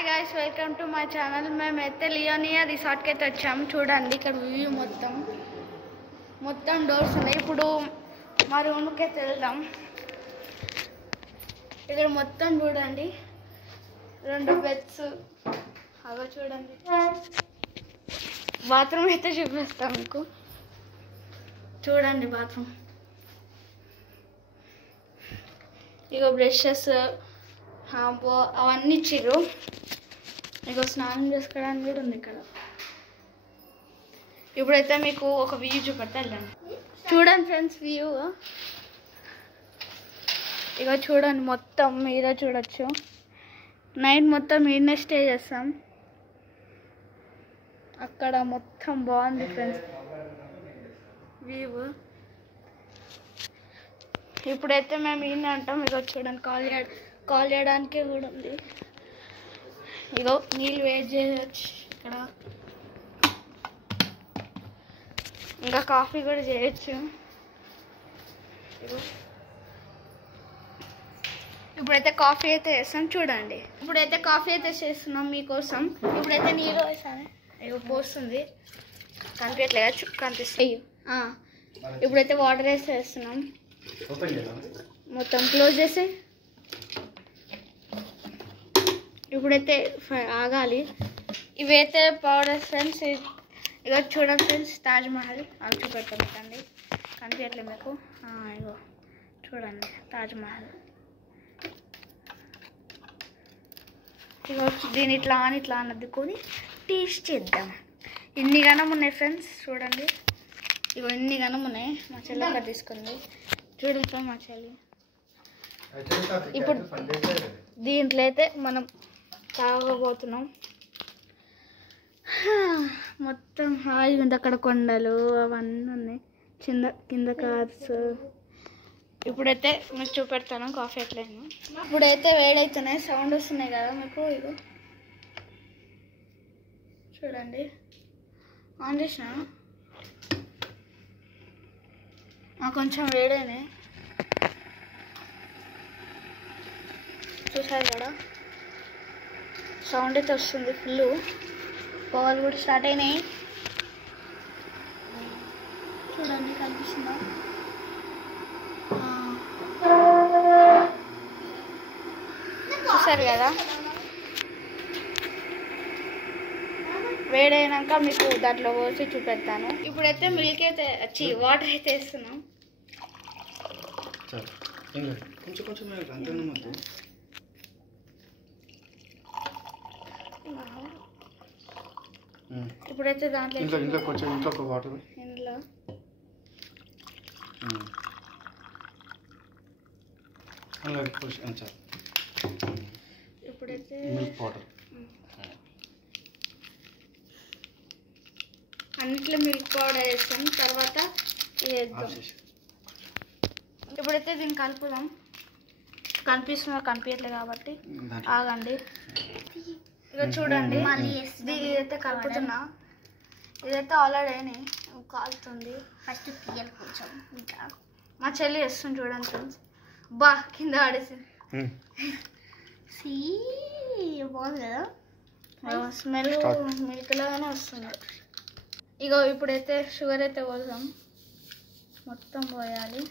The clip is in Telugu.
Hi guys, welcome to my channel. మేమైతే లియోనియా రిసార్ట్కి అయితే వచ్చాము. చూడండి ఇక్కడ వ్యూ మొత్తం డోర్స్ ఉన్నాయి. ఇప్పుడు మా రూమ్కి అయితే వెళ్దాం. ఇక్కడ మొత్తం చూడండి, 2 బెడ్స్. అవి చూడండి, బాత్రూమ్ అయితే చూపిస్తాం మీకు. చూడండి బాత్రూమ్, ఇక బ్రషెస్, షాంపూ అవన్నీ ఇచ్చిర్రు. ఇక స్నానం చేసుకోవడానికి కూడా ఉంది ఇక్కడ. ఇప్పుడైతే మీకు ఒక వ్యూ చూపెడతా, వెళ్ళండి. చూడండి ఫ్రెండ్స్ వ్యూ. ఇక చూడండి మొత్తం మీరే చూడొచ్చు. నైట్ మొత్తం ఈడనే స్టే చేస్తాం. అక్కడ మొత్తం బాగుంది ఫ్రెండ్స్ వ్యూ. ఇప్పుడైతే మేము ఈయన అంటాం. ఇక చూడండి కాల్ చేయడానికి కూడా ఉంది. ఇగో నీళ్ళు వేడి చేయవచ్చు ఇక్కడ. ఇంకా కాఫీ కూడా చేయొచ్చు. ఇప్పుడైతే కాఫీ అయితే వేస్తాం. చూడండి, ఇప్పుడైతే కాఫీ అయితే చేస్తున్నాం మీకోసం. ఇప్పుడైతే నీళ్ళు వేసాను, ఇగో పోస్తుంది. కనిపించట్లేదా? కనిపిస్తాయి. ఇప్పుడైతే వాటర్ వేస్తున్నాం. మొత్తం క్లోజ్ చేసి ఇప్పుడైతే ఆగాలి. ఇవైతే పౌడర్ ఫ్రెండ్స్. ఇక చూడండి ఫ్రెండ్స్, తాజ్ మహల్. అవి చూపెట్టండి, కనిపించట్లేదు మీకు. ఇగో చూడండి తాజ్ మహల్. ఇగో దీని ఇట్లా అన్నదుకొని టేస్ట్ చేద్దాం. ఇన్ని గణం ఉన్నాయి ఫ్రెండ్స్, చూడండి. ఇగో ఇన్ని గణం ఉన్నాయి. మా చెల్లి అక్కడ తీసుకుంది. చూడండి మా చెల్లి. ఇప్పుడు దీంట్లో అయితే మనం తాగబోతున్నాం. మొత్తం హాయిగా ఉంది. అక్కడ కొండలు అవన్నీ ఉన్నాయి, కింద కార్స్. ఇప్పుడైతే మీకు చూపెడతాను కాఫీ ఎట్లయినా. ఇప్పుడైతే వేడవుతున్నాయి, సౌండ్ వస్తున్నాయి కదా మీకు. ఇగో చూడండి, ఆన్ చేసిన కొంచెం వేడైనాయి. చూసారు కదా, సౌండ్ అయితే వస్తుంది ఫుల్. పొగలు కూడా స్టార్ట్ అయినాయి. చూడండి, కనిపిస్తుందా? చూసారు కదా, వేడైనాక మీకు దాంట్లో పోసి చూపెడతాను. ఇప్పుడైతే మిల్క్ అయితే వాటర్ అయితే వేస్తున్నాం. ఇప్పుడైతే దాంట్లో ఇంట్లో వాటర్ ఇందులో ఇప్పుడైతే అన్నిట్లో మిల్క్ పౌడర్ వేస్తాం. తర్వాత వేద్దాం. ఇప్పుడైతే దీన్ని కలుపుదాం. కనిపించట్లేదు కాబట్టి ఆగండి. ఇక చూడండి, ఇదైతే కలుపుతున్నా. ఇదైతే ఆల్రెడీ కాలుతుంది. ఫస్ట్ తీయాలి కొంచెం. ఇంకా మా చెల్లి వేస్తుంది చూడండి ఫ్రెండ్స్. బా కింద పడేసింది. బాగుంది కదా, స్మెల్ మిల్క్ లాగానే వస్తుంది. ఇగో ఇప్పుడైతే షుగర్ అయితే పోసాం. మొత్తం పోయాలి.